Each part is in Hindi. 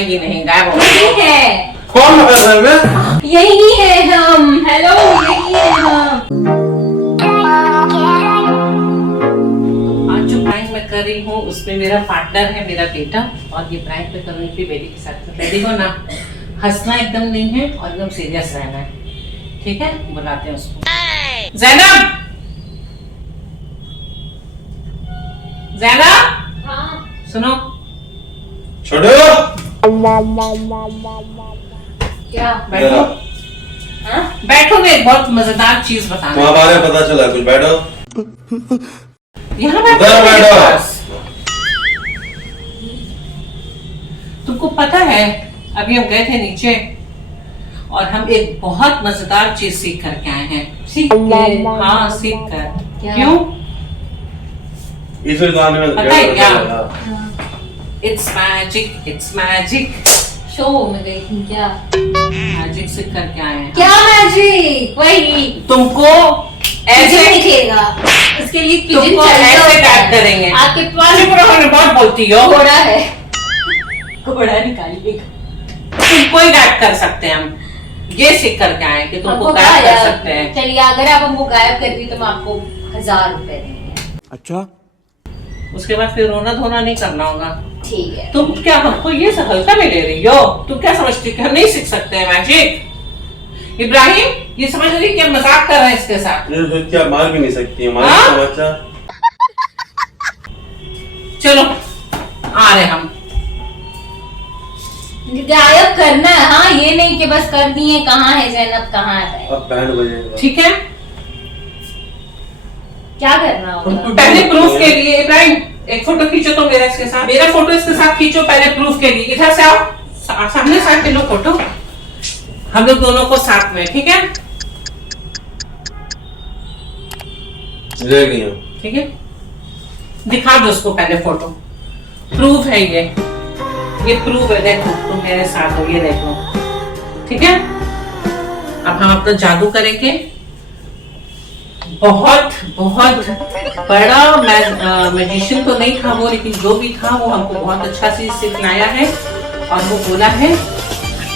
ये नहीं गायब हो यही है। कौन है घर में? यही है हम। हेलो, यही है हम। आज जो प्रैंक मैं कर रही हूँ उसमें मेरा पार्टनर है मेरा बेटा, और ये प्रैंक मैं कर रही थी बेटी के साथ। रेडी हो ना? हंसना एकदम नहीं है और एकदम सीरियस रहना है, ठीक है? बुलाते हैं उसको। ज़ैनब, ज़ैनब, हाँ। सुनो। छोड़ो। क्या? बैठो। हाँ? बैठो, मैं एक बहुत मजेदार चीज बताना है। तुम्हारे बारे में पता चला कुछ? बैठो। यहाँ इधर बैठो। तुमको पता है अभी हम गए थे नीचे और हम एक बहुत मजेदार चीज सीख करके आए हैं। सीख के? हाँ, सीख कर। क्या? क्यों? इस गाने में पता है क्या? It's magic, it's magic. Show में गई थी क्या? मैजिक सीख करके आए हैं। क्या मैजिक? वही तुमको ऐसे ऐसे निकलेगा, उसके लिए पिजन तुमको चाहिए ऐसे होता है। गाइड करेंगे। आपके पास चुप रहो, मैं बहुत बोलती हो। घोड़ा है, घोड़ा निकालिएगा। तुमको ही गाइड कर सकते हैं हम। ये सीख करके आए कि तुमको हमको गाइड कर गायब- सकते हैं। चलिए, अगर आप हमको गायब कर दी तो मैं आपको 1000 रुपए देंगे। अच्छा, उसके बाद फिर रोना धोना नहीं करना होगा। ठीक है। तुम क्या हमको ये सब हल्का में ले रही हो? तुम क्या समझती हो कि हम नहीं सीख सकते हैं मैजिक? इब्राहिम, ये समझ रही कि हम मजाक कर रहे हैं इसके साथ। ये क्या मार भी नहीं सकती हमारी हाँ? बच्चा। चलो आ रहे हम। गायब करना है, हाँ, ये नहीं कि बस कर दिए। कहाँ है ज़ैनब, कहाँ है? अब बैंड बजेगा। ठीक है, क्या करना होगा? पहले प्रूफ के लिए इब्राहिम एक फोटो खींचो तो मेरा इसके साथ, मेरा फोटो इसके साथ खींचो पहले प्रूफ के लिए। इधर से आओ, सामने साथ ले लो फोटो, हम लोग दोनों को साथ में, ठीक है? ले लिया। ठीक है, दिखा दो उसको पहले फोटो। प्रूफ है ये प्रूफ है। देखो तुम मेरे साथ हो, ये देखो, ठीक है? अब हम अपना जादू करेंगे। बहुत बहुत बड़ा मैजिशियन तो नहीं था वो, लेकिन जो भी था वो हमको बहुत अच्छा चीज सिखलाया है। और वो बोला है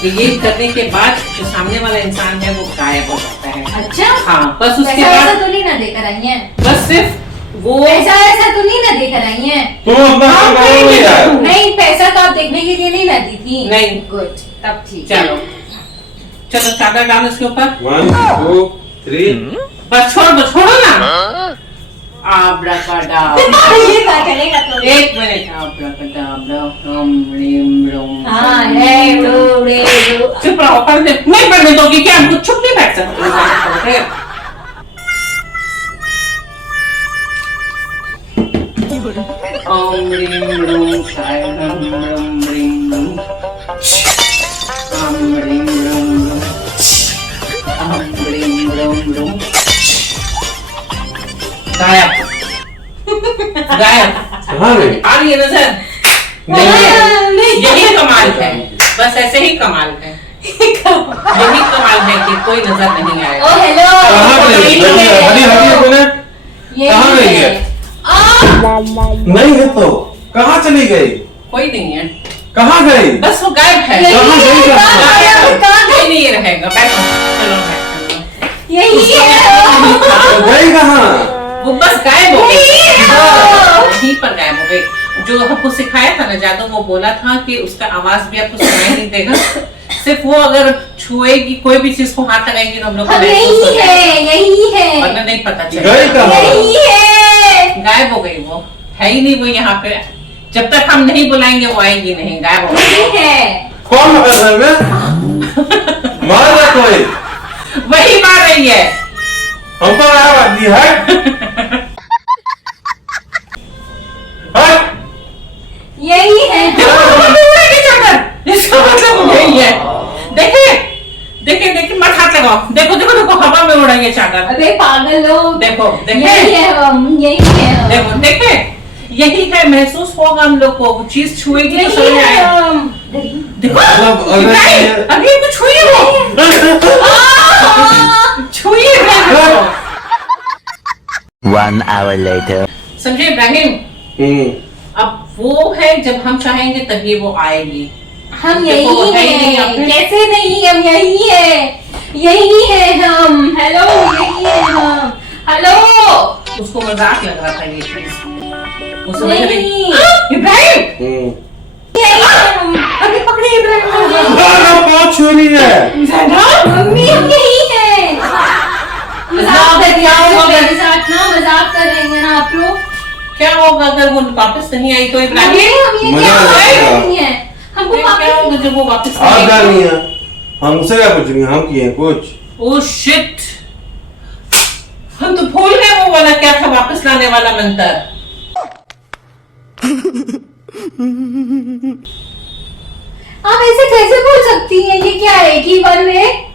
कि ये करने के बाद जो सामने वाला इंसान है वो गायब हो जाता है। अच्छा, हाँ, बस उसके पैसा ऐसा बाद तो नहीं ना देकर आई है? बस सिर्फ वो पैसा ऐसा तो नहीं ना देकर आई है? तुम अपना काम करो नहीं यार। नहीं, पैसा तो आप देखने के लिए नहीं ना दी थी। नहीं। गुड, तब ठीक। चलो चलो, चादर डालो इसके ऊपर। 1 2 3। बस छोड़ो ना। आब्राकाडाब्रा। ये क्या चलेगा तो? एक मिनट। आब्राकाडाब्रा, हम रीम रोम। हाँ, रे रो रे रो। चुप रहो, पढ़ने नहीं पढ़ने दोगी क्या? हमको चुप नहीं बैठ सकते। ओम रीम रोम शाय रम रम रीम रोम। ओम रीम रोम रोम। ओम रीम रोम रोम। गायब। गायब। कहाँ गई? आ रही है नजर? नहीं। यही कमाल है, बस ऐसे ही कमाल है। यही कमाल है कि कोई नजर नहीं आएगा। ओ हेलो। कहाँ गई? हरी हरी तूने? कहाँ गई है? नहीं है तो कहाँ चली गई? कोई नहीं है, कहाँ गई? बस वो गायब है। कहाँ गई? कोई नहीं रहेगा। बैठो, चलो बैठो। यही है। गई कहाँ? वो बस गायब हो गई। यही है। वहीं पर गायब हो गई। जो हमको सिखाया था ना जादू, वो बोला था कि उसका आवाज भी आपको सुनाई नहीं देगा। सिर्फ वो अगर छुएगी, कोई भी चीज को हाथ लगाएंगे तो हम लोग को महसूस हो यही जाएगा। है, यही है। वरना नहीं पता गई चलेगा। कहाँ? यही है। गायब हो गई, वो है ही नहीं वो यहाँ पे। जब तक हम नहीं बुलाएंगे वो आएगी नहीं, गायब हो यही गई। है। कौन है घर में? मार रहा कोई? वही मार रही है। हमको क्या बात है? हट! यही है। इसका मतलब यही है। देखे देखे देखे, मत हाथ लगाओ। देखो देखो देखो, हवा में उड़ रही है चादर। अबे पागल लोग। देखो देखे, यही है हम, यही है हम। देखो देखे, यही है। महसूस होगा हम लोग को, वो चीज छुएगी तो समझ यही है आएगा। हम। देखो मतलब अगर इब्राहिम, ये- अभी कुछ छुई वो, छुई इब्राहिम। 1 hour later. समझे इब्राहिम? अब वो है जब हम चाहेंगे तभी वो आएगी। हम देखो, यही है ही नहीं यहाँ है। पे। कैसे नहीं, हम यही है हम। हेलो, यही है हम। हेलो। उसको मजाक लग रहा था ये चीज। वो समझ रही नहीं, इब्राहिम यही है हम। अभी पकड़े इब्राहिम को। बहुत छोरी है। ज़ैनब मम्मी, हम यही है। मजाक कर रही क्या हैं होगा? मेरे साथ ना, मजाक कर रही हैं ना आप लोग। क्या होगा अगर वो वापस नहीं आई तो मम्मी, इब्राहिम? हम ये मजा क्या आ कर जाएगा। रही हैं? हमको क्या वापस होगा जब वो वापस आप नहीं आई? जानी है, हमसे क्या कुछ नहीं, हम किए कुछ। ओह शिट, हम तो भूल गए वो वाला क्या था वापस लाने वाला मंत्र। आप ऐसे कैसे बोल सकती हैं? ये क्या है कि वन है?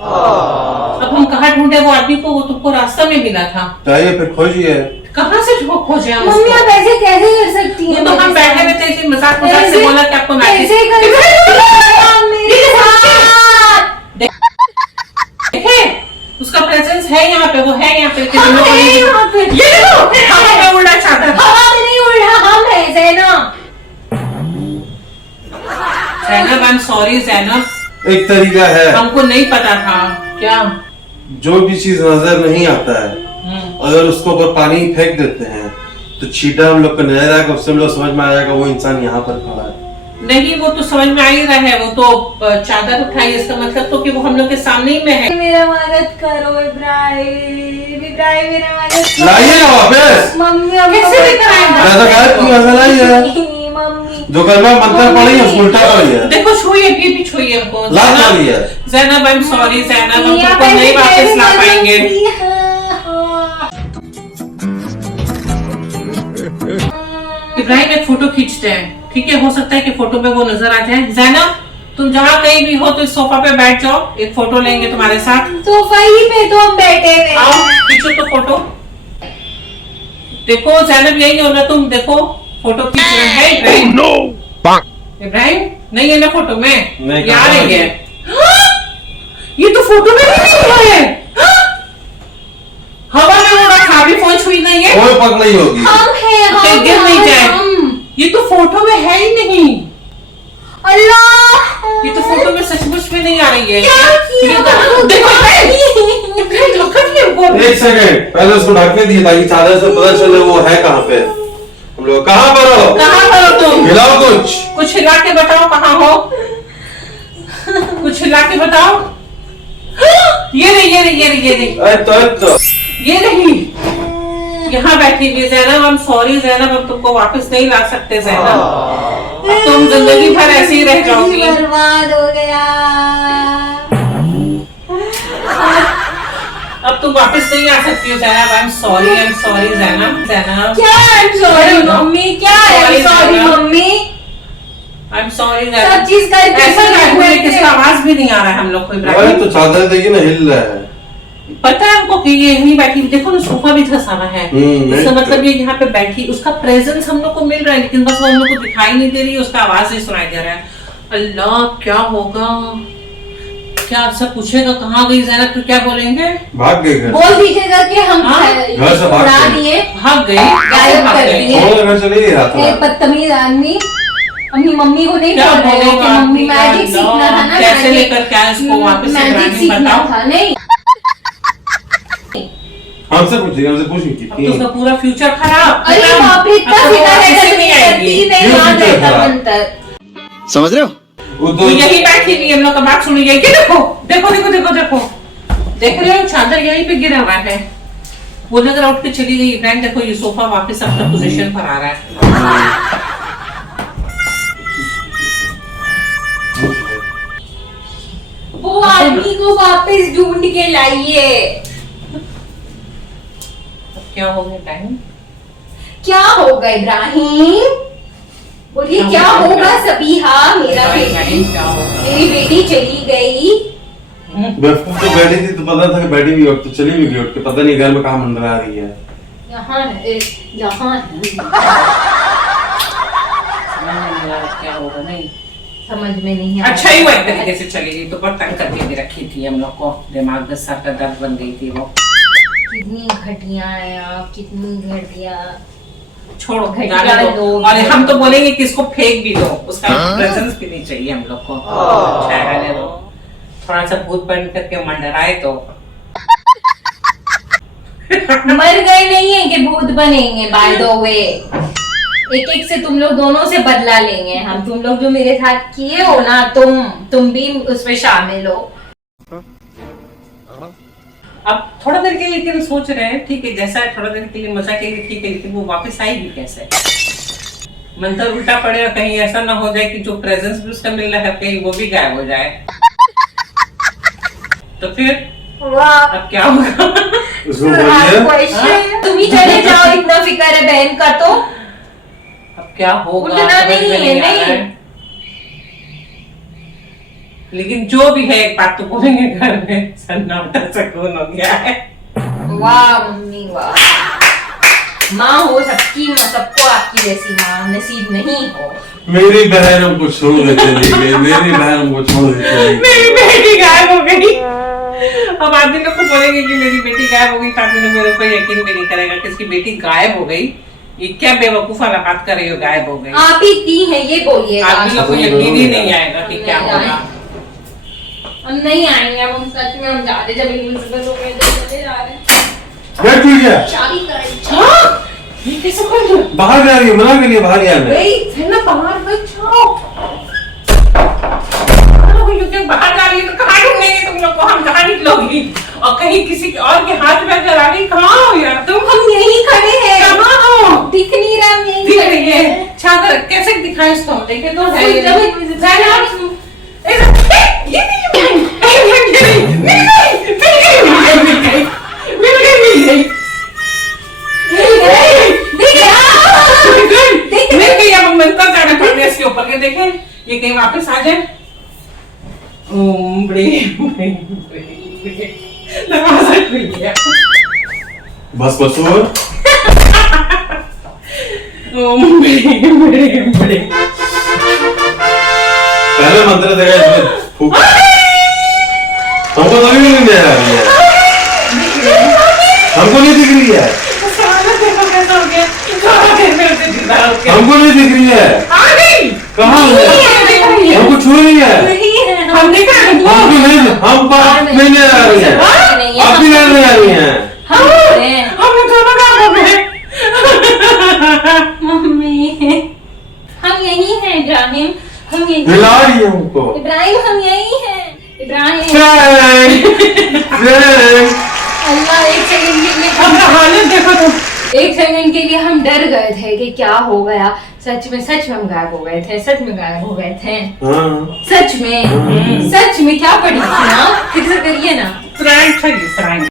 अब हम कहाँ ढूंढे वो आदमी को? वो तुमको रास्ता में मिला था। चाहिए फिर खोजिए। कहाँ से खोजे हम मम्मी, उसको? आप ऐसे कैसे कर सकती हैं? वो तो हम बैठे हुए थे ऐसे मजाक मजाक से ऐसे- बोला कि आपको मैसेज कैसे कर सकती हैं मेरे साथ? देखे उसका प्रेजेंस है यहाँ पे, वो है यहाँ पे। हम हैं यहाँ पे। ये देखो हवा में उड़ा चादर। हवा में नहीं उड़ रहा, हम है ज़ैना। Zainab, I am sorry Zainab, एक तरीका है, हमको नहीं पता था। क्या? जो भी चीज नजर नहीं आता है, अगर उसको ऊपर पानी फेंक देते हैं तो छीटा हम लोग को नजर आएगा, उससे हम लोग समझ में आ जाएगा वो इंसान यहाँ पर खड़ा है। नहीं, वो तो समझ में आ ही रहा है। वो तो चादर उठाई, इसका मतलब तो कि वो हम लोग के सामने ही में है। मेरा मदद करो इब्राहिम, इब्राहिम मेरा मदद करो। लाइए ना वापस। मम्मी, अब कैसे लेकर आए? ऐसा गायब क्यों ऐसा लाइए? मम्मी, जो कलमा मंत्र पढ़ी उसको उल्टा पढ़िए। देखो छुइए, ये भी छुइए हमको। लात डालिए। Zainab, I am sorry Zainab, हम आप तुमको ऐसे नहीं वापस कैसे ला कर पाएंगे। सकती हैं? हाँ। इब्राहिम, एक फोटो खींचते हैं, ठीक है? हो सकता है कि फोटो में वो नजर आ जाए। ज़ैनब, तुम जहाँ कहीं भी हो तो इस सोफा पे बैठ जाओ, एक फोटो लेंगे तुम्हारे साथ। सोफा ही पे तो हम बैठे हुए हैं। आओ खींचो तो फोटो। देखो ज़ैनब, यही हो ना तुम? देखो फोटो खींच रहे हैं इब्राहिम। इब्राहिम नहीं है ना फोटो में? नहीं, ये आ कहाँ रही है? है। ये तो फोटो में भी नहीं है। हवा में उड़ा था, अभी फोन छुई नहीं है। कोई पक नहीं होगी। हम हैं, हम कहीं गिर नहीं जाए। हम। ये तो फोटो में है ही नहीं। अल्लाह, ये तो फोटो में सचमुच में नहीं आ रही है। क्या किया? ये तो- देखो इब्राहिम, धोखा दिया हमको। एक सेकंड, पहले उसको ढक के दिए ताकि चादर से पता चले वो है कहाँ पे। हम लोग कहाँ पर हो? कहाँ पर हो तुम? हिलाओ कुछ। कुछ हिला के बताओ कहाँ हो। कुछ हिला के बताओ। ये रही, ये रही, ये रही, ये रही, तो ये रही। यहाँ बैठी हुई ज़ैनब, हम सॉरी ज़ैनब, अब तुमको वापस नहीं ला सकते ज़ैनब। अब तुम जिंदगी भर ऐसे ही रह जाओगी। बर्बाद हो गया। अब तुम वापस नहीं आ सकती हो Zainab. I am sorry Zainab. Zainab, क्या सॉरी मम्मी? क्या है Sorry, sorry Zainab. Mummy? I am sorry सब ज़ैनब। चीज करके ऐसा सब बैठे हुए करके। किसका आवाज भी नहीं आ रहा है हम लोग को। अरे इब्राहिम, तो चादर देखिए ना, हिल रहा है। पता है हमको कि ये यहीं बैठी हुई। देखो ना सोफा भी धसा हुआ है। नहीं इसका तो- मतलब ये यहाँ पे बैठी, उसका प्रेजेंस हम लोग को मिल रहा है, लेकिन बस वो हम लोग को दिखाई नहीं दे रही है, उसका आवाज नहीं सुनाई दे रहा है। अल्लाह, क्या होगा? क्या सब पूछेगा कहाँ गई ज़ैनब तो क्या बोलेंगे? भाग गए घर। बोल दीजिएगा कि हम हाँ, घर से भाग उड़ा गए। दिए। भाग गई, गायब भाग कर गई। दिए। कौन घर चले गए रात एक रात? बदतमीज आदमी अपनी मम्मी को नहीं क्या बोल रहे हैं कि बोलेगा मम्मी आदमी? मैजिक सीखना था ना, कैसे मैजिक। लेकर क्या इसको वापस मैजिक इब्राहिम सीखना बताओ। था। नहीं, हमसे पूछिए, हमसे पूछिए अब तो कितनी उसका पूरा फ्यूचर खराब। अरे बाप रे, इतना अब तो सीधा वापस रहता ही नहीं आएगी। नहीं क्यों याद सीधा रहता था? मंत्र। समझ रहे हो? वो तो यही बैठी हुई हम लोग का बात सुनी जाएगी। देखो देखो देखो देखो देखो, देख रहे हो चादर यहीं पे गिरा हुआ है। वो नजर उठ के चली गई। इब्राहिम देखो ये सोफा वापस अपना पोजीशन पर आ रहा है। वो आदमी को वापस ढूंढ के लाइए। अब क्या हो गया इब्राहिम? क्या होगा इब्राहिम? बोलिए क्या होगा सबीहा? मेरा इब्राहिम बेटी, क्या होगा? मेरी बेटी चली गई। बेवकूफ तो बैठी थी तो पता था कि बैठी हुई और तो चली भी गई उठ के, पता नहीं घर में कहाँ मंडरा रही है। यहाँ है, यहाँ है। समझ में नहीं आ रहा क्या होगा। नहीं समझ में नहीं आ रहा। अच्छा ही हुआ एक तरीके से चली गई, तो बहुत तंग करके भी रखी थी हम लोग को। दिमाग में सर का दर्द बन गई थी वो। कितनी घटिया है आप, कितनी घटिया। छोड़ो घटिया जाने दो। लोग और हैं। हम तो बोलेंगे कि इसको फेंक भी दो, उसका प्रेजेंस भी नहीं चाहिए हम लोग को। अच्छा है, रहने दो। थोड़ा सा भूत बन करके मंडराए तो मर गए नहीं है कि भूत बनेंगे। बाय द वे, एक एक से तुम लोग दोनों से बदला लेंगे हम। तुम लोग जो मेरे साथ किए हो ना, तुम भी उसमें शामिल हो। अब थोड़ा देर के लिए लेकिन सोच रहे हैं, ठीक है जैसा है थोड़ा देर के लिए मजा के लिए ठीक है, लेकिन वो वापस आएगी कैसे? मंत्र उल्टा पड़ेगा, कहीं ऐसा ना हो जाए कि जो प्रेजेंस भी उसका मिल रहा है कहीं वो भी गायब हो जाए, तो फिर अब क्या होगा? उसको बोलिए क्वेश्चन, तुम ही चले जाओ, इतना फिक्र है बहन का तो। अब क्या होगा उठना समझ नहीं में है, आ रहा नहीं। है। लेकिन जो भी है एक बात तो बोलेंगे, घर में सन्नाटा सुकून हो गया है। वाह मम्मी वाह। माँ हो सबकी, सबको आपकी जैसी माँ नसीब नहीं हो। मेरी बहन हमको छोड़ के चली गई, मेरी बहन हमको छोड़ के चली गई। मेरी बेटी गायब हो गई। अब आदमी लोग को बोलेंगे कि मेरी बेटी गायब हो गई, तो आदमी लोग मेरे को यकीन भी नहीं करेगा कि इसकी बेटी गायब हो गई। ये क्या बेवकूफ वाला बात कर रही हो, गायब हो गई। आप ही की है ये बोलिए। आदमी लोग को यकीन ही नहीं आएगा कि क्या नहीं होगा। हम नहीं आएंगे, हम सच में हम जा रहे, जब इलिजाबेथ हो गए तो चले जा रहे हैं। बैठ क्यों गया? शादी करेंगे। हाँ? ये कैसे कर दिया? बाहर जा रही है, मना के लिए बाहर गया मैं। वही है ना, बाहर मत जाओ। क्योंकि बाहर जा रही है तो कहाँ ढूंढेंगे तुम लोग को, हम कहाँ निकलोगी? और कहीं किसी के और के हाथ में अगर आ गई, कहाँ हो यार तुम? हम यहीं खड़े हैं। कहाँ हो? दिख नहीं रहा, हम यहीं दिख खड़े रही है हैं। चादर, कैसे दिखाएं इसको हम देखें तो है ये। जब ये मिल गई। अब मंत्र जाना पड़ेगा इसके ऊपर के, देखें ये कहीं वापस आ जाए। ओम दरवाजा खुल गया। बस बसूर ओम पहले मंत्र देगा इसमें फूक। हमको तो अभी भी नहीं दे रहा है, हमको नहीं दिख रही है, हमको नहीं दिख रही है। कहाँ है? हमको छू रही है, हम देखा हमको नहीं, हमको आप नहीं ले आ रही है, आप भी नहीं ले आ रही है। हमने दोनों काम हो गए। मम्मी हम यहीं हैं इब्राहिम, हम यहीं। हिला रही है हमको। इब्राहिम हम यहीं हैं। इब्राहिम अल्लाह, एक सेकंड के लिए अपना हालत देखो तुम। एक सेकंड के लिए हम डर गए थे कि क्या हो गया। सच में हम गायब हो गए थे, सच में गायब हो गए थे। हाँ। सच में क्या पड़ी थी ना, फिक्र करिए ना। फ्रैंक था ये फ्रैंक।